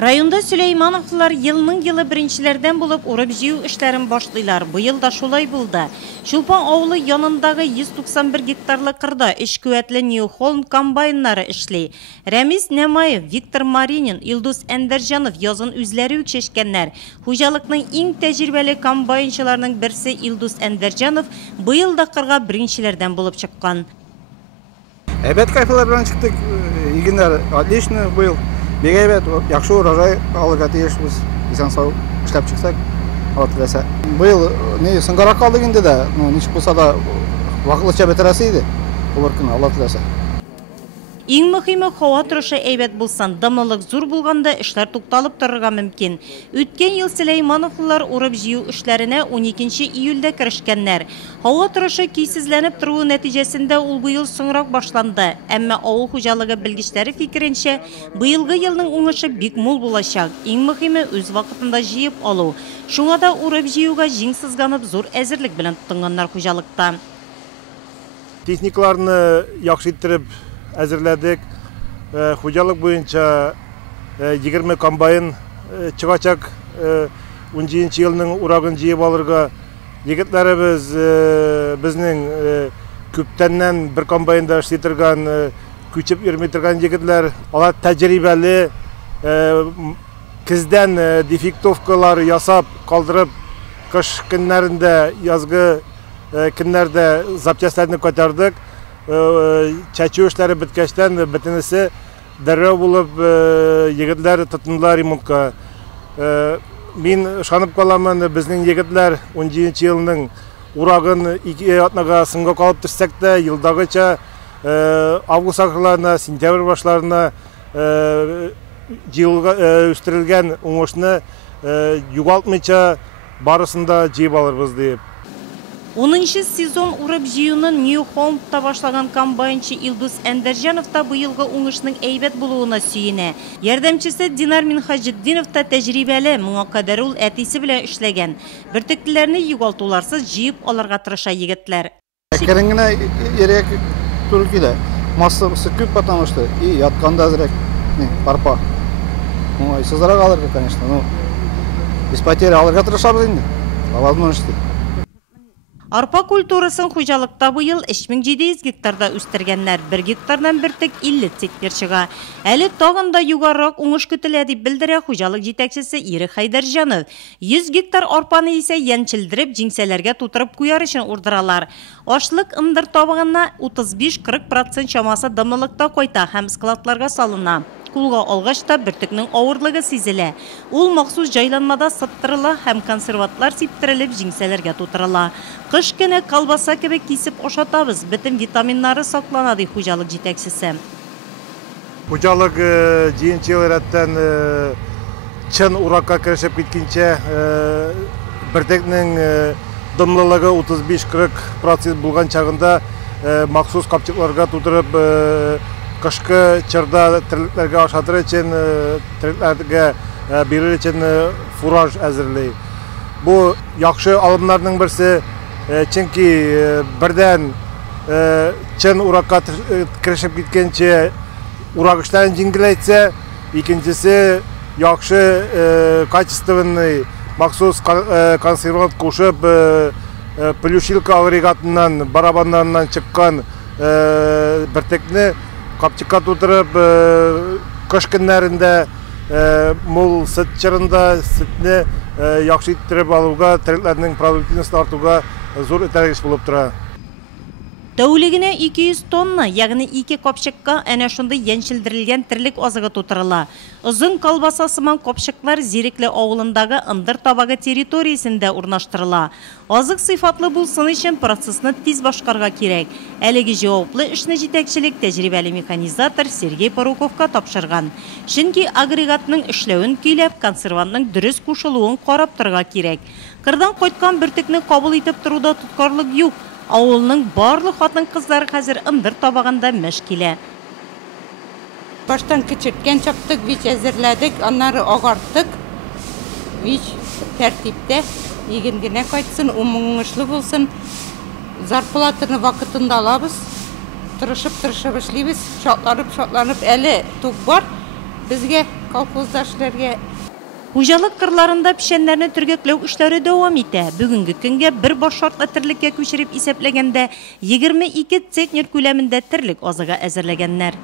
Rayonda Süleymanovlar yılının yılı birinçilerden bulup urab jiyu işlerin başlaylar. Bu yılda şolay buldu. Şulpan oğlu yanındağı 191 gektarlı kırda iş küvetli New Holland kombaynları işli. Remiz Nemayev, Viktor Marinin, Ildus Enderjanov yazın üzleri yükşeşkenler. Hucalıkның en tecrübeli kombaynçılarının birisi Ildus Enderjanov bu yılda kırga birinçilerden bulup çıkkan. Evet, kayfalardan çıktık. İyi günler. Отлично был. Бегайбет, яхшы урожай алырга тиешбиз. Исән сау эшләп чыксак, алла теләсә. Быел не сыңгарак калды инде дә, ничек булса да вакытлыча бетерәсе иде. Булыр көне, алла теләсә. Иң мөһиме һава торышы әйбәт булсын, дымлылык зур булганда эшләр тукталып торырга мөмкин. Үткән ел Сөлеймановлар урып җыю эшләренә 12 июльдә керешкәннәр. Һава торышы кисезләнеп тору нәтиҗәсендә ул бу ел соңрак башланды. Әмма авыл хуҗалыгы белгечләре фикеренчә, быелгы елның уңышы бик мул булачак. Иң мөһиме үз вакытында җыеп алу. Шуңа да урып җыюга җиң сызганып зур әзерлек белән тотынганнар хуҗалыкта. Техникаларны яхшы иттереп әзерләдек. Хуҗалык буенча 20 комбайн чыгачак. 17 елның урагын җыеп алырга. Егетләребез безнең күптәннән бер комбайнда эшли торган, күчеп йөрми торган егетләр. Алар тәҗрибәле, көздән дефектовкалар ясап калдырып, кыш көннәрендә, язгы көннәрдә запчастларны күтәрдек. Чәчү эшләре беткәчтән бөтенесе дәррәү булып егетләр тотындылар ремонтка. Мин ышанып каламын, безнең егетләр 17 елның урагын 2 атнага сынга калып төшсәк тә, елдагыча август ахырларына, сентябрь башларына җыелга үстерелгән уңышны югалтмыйча барысында җыеп алырбыз дип. 10-нчы сезон урып җыюны New Hollandта башлаган комбайнчы Ildus Enderjanov та бу елгы уңышның әйбәт булуына сөенә. Ярдәмчесе Динар Минхаҗетдинов та тәҗрибәле, моңа кадәр ул әтисе белән эшләгән. Бөртекләрне югалтуларсыз җыеп алырга тырыша егетләр. Керенгенә ерек туры килә. Массасы күп, потому что и ятканда әзрәк, парпа. Сызрак алырга, конечно, но без потери алырга тырышабыз инде. Возможности. Арпа культурасын хуҗалыкта бу ел 3700 гектарда үстергәннәр. 1 гектардан бер тик 50 центнер чыга. Әле тагын да югарырак уңыш көтелә дип белдерә хуҗалык җитәкчесе Ирек Хайдарҗанов. 100 гектар арпаны исә янчылдырып, җиңсәләргә тутырып куяр өчен урдыралар. Ашлык ындыр табыгына 35-40% чамасы дымлылыкта кайта һәм складларга салына. Кулга алгачта бөртекнең авырлыгы сизелә. Ул махсус җайланмада сыттырыла һәм консерватлар сиптерелеп җиңсәләргә тутырыла. Кыш көне колбаса кебек кисеп ашатабыз, бөтен витаминнары саклана ди хуҗалык җитәкчесе. Хуҗалык җыенчы ел рәттән чын уракка керешеп киткәнчә бөртекнең дымлылыгы 35-40% булган чагында махсус капчыкларга тутырып кышкы чырда тирлекләргә ашатыр өчен, тирлекләргә бирер өчен фураж әзерләй. Бу яхшы алымнарның берсе, чөнки бердән чын уракка керешеп киткәнче урак эшләрен җиңеләйтсә, икенчесе яхшы качественный махсус консервант кушып, плющилка агрегатыннан, барабаннарыннан чыккан бөртекне капчыкка тутырып, кыш көннәрендә мул сөт чырында сөтне яхшы иттереп алуга, тирекләрнең продуктивностен артуга зур этәргеч булып тора. Тәүлегенә 200 тонна, ягъни 2 капчыкка әнә шундый янчылдырылган тирлек азыгы тутырыла. Озын колбаса сыман капчыклар Зирекле авылындагы ындыр табагы территориясендә урнаштырыла. Азык сыйфатлы булсын өчен процессны тиз башкарга кирәк. Әлеге җаваплы эшне җитәкчелек тәҗрибәле механизатор Сергей Поруковка тапшырган. Чөнки агрегатның эшләвен көйләп, консервантның дөрес кушылуын карап торырга кирәк. Кырдан кайткан бөртекне кабул итеп туруда тоткарлык юк. Авылның барлык хатын-кызлары хәзер ындыр табагында мәш килә. Баштан кичерткән чаптык, вич әзерләдек, аннары агарттык. Вич тәртиптә, еген генә кайтсын, уңышлы булсын. Зарплатаны вакытында алабыз. Тырышып эшлибез, шатланып, әле тук бар. Безгә колхозда эшләргә. Хуҗалык кырларында пишәннәрне төргәкләү эшләре дәвам итә. Бүгенге көнгә бер баш шартлы терлеккә күчереп исәпләгәндә 22 центнер күләмендә терлек азыгы әзерләгәннәр.